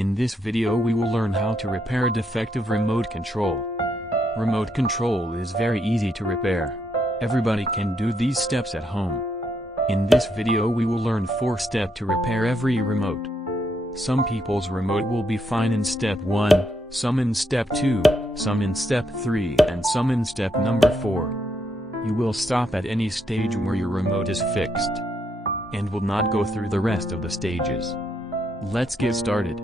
In this video we will learn how to repair a defective remote control. Remote control is very easy to repair. Everybody can do these steps at home. In this video we will learn 4 steps to repair every remote. Some people's remote will be fine in step 1, some in step 2, some in step 3 and some in step number 4. You will stop at any stage where your remote is fixed, and will not go through the rest of the stages. Let's get started.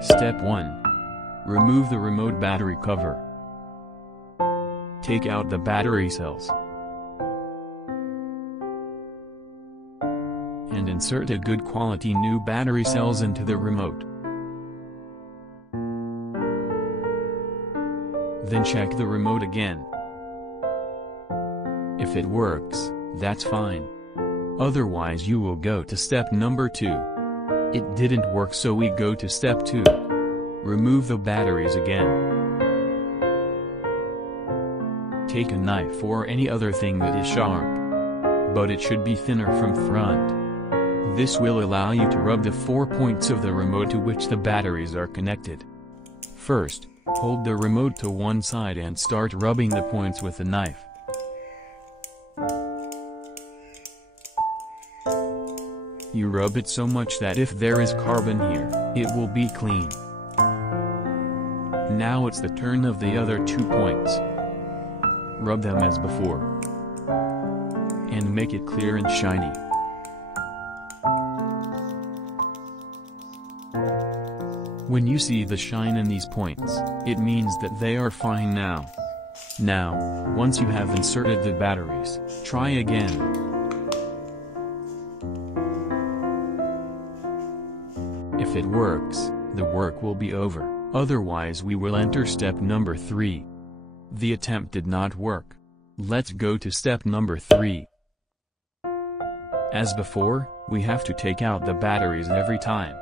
Step 1. Remove the remote battery cover. Take out the battery cells. And insert a good quality new battery cells into the remote. Then check the remote again. If it works, that's fine. Otherwise you will go to step number 2. It didn't work, so we go to step 2. Remove the batteries again. Take a knife or any other thing that is sharp, but it should be thinner from front. This will allow you to rub the 4 points of the remote to which the batteries are connected. First, hold the remote to one side and start rubbing the points with the knife. You rub it so much that if there is carbon here, it will be clean. Now it's the turn of the other 2 points. Rub them as before, and make it clear and shiny. When you see the shine in these points, it means that they are fine now. Now, once you have inserted the batteries, try again. If it works, the work will be over, otherwise we will enter step number 3. The attempt did not work. Let's go to step number 3. As before, we have to take out the batteries every time.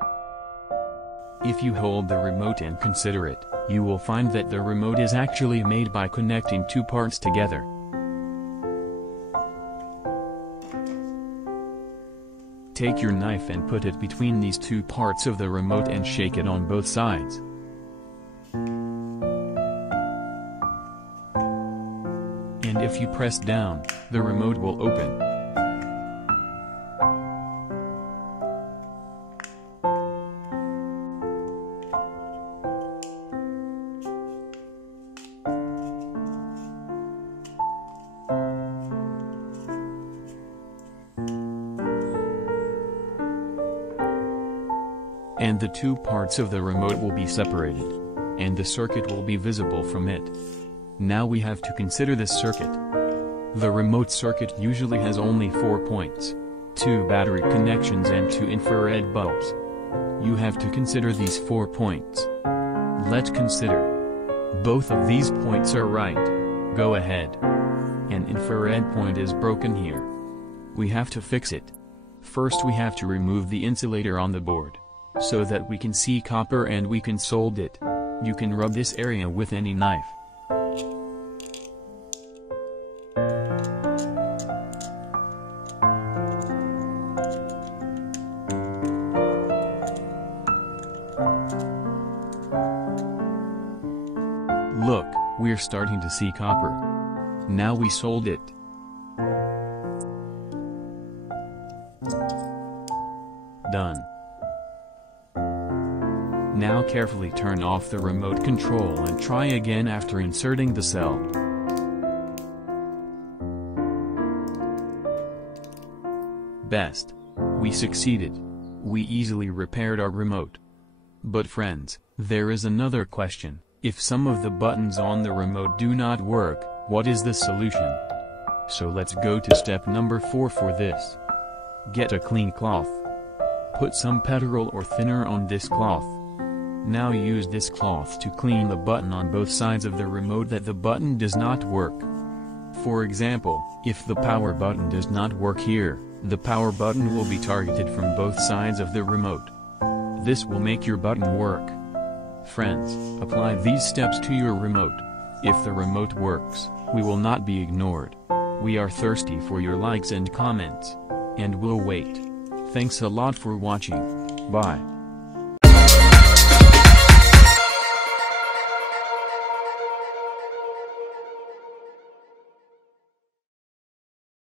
If you hold the remote and consider it, you will find that the remote is actually made by connecting 2 parts together. Take your knife and put it between these 2 parts of the remote and shake it on both sides. And if you press down, the remote will open. And the 2 parts of the remote will be separated, and the circuit will be visible from it. Now we have to consider this circuit. The remote circuit usually has only 4 points, 2 battery connections and 2 infrared bulbs. You have to consider these 4 points. Let's consider. Both of these points are right. Go ahead. An infrared point is broken here. We have to fix it. First we have to remove the insulator on the board, so that we can see copper and we can solder it. You can rub this area with any knife. Look, we're starting to see copper. Now we solder it. Done. Now carefully turn off the remote control and try again after inserting the cell. Best. We succeeded. We easily repaired our remote. But friends, there is another question. If some of the buttons on the remote do not work, what is the solution? So let's go to step number 4 for this. Get a clean cloth. Put some petrol or thinner on this cloth. Now use this cloth to clean the button on both sides of the remote that the button does not work. For example, if the power button does not work here, the power button will be targeted from both sides of the remote. This will make your button work. Friends, apply these steps to your remote. If the remote works, we will not be ignored. We are thirsty for your likes and comments. And we'll wait. Thanks a lot for watching. Bye.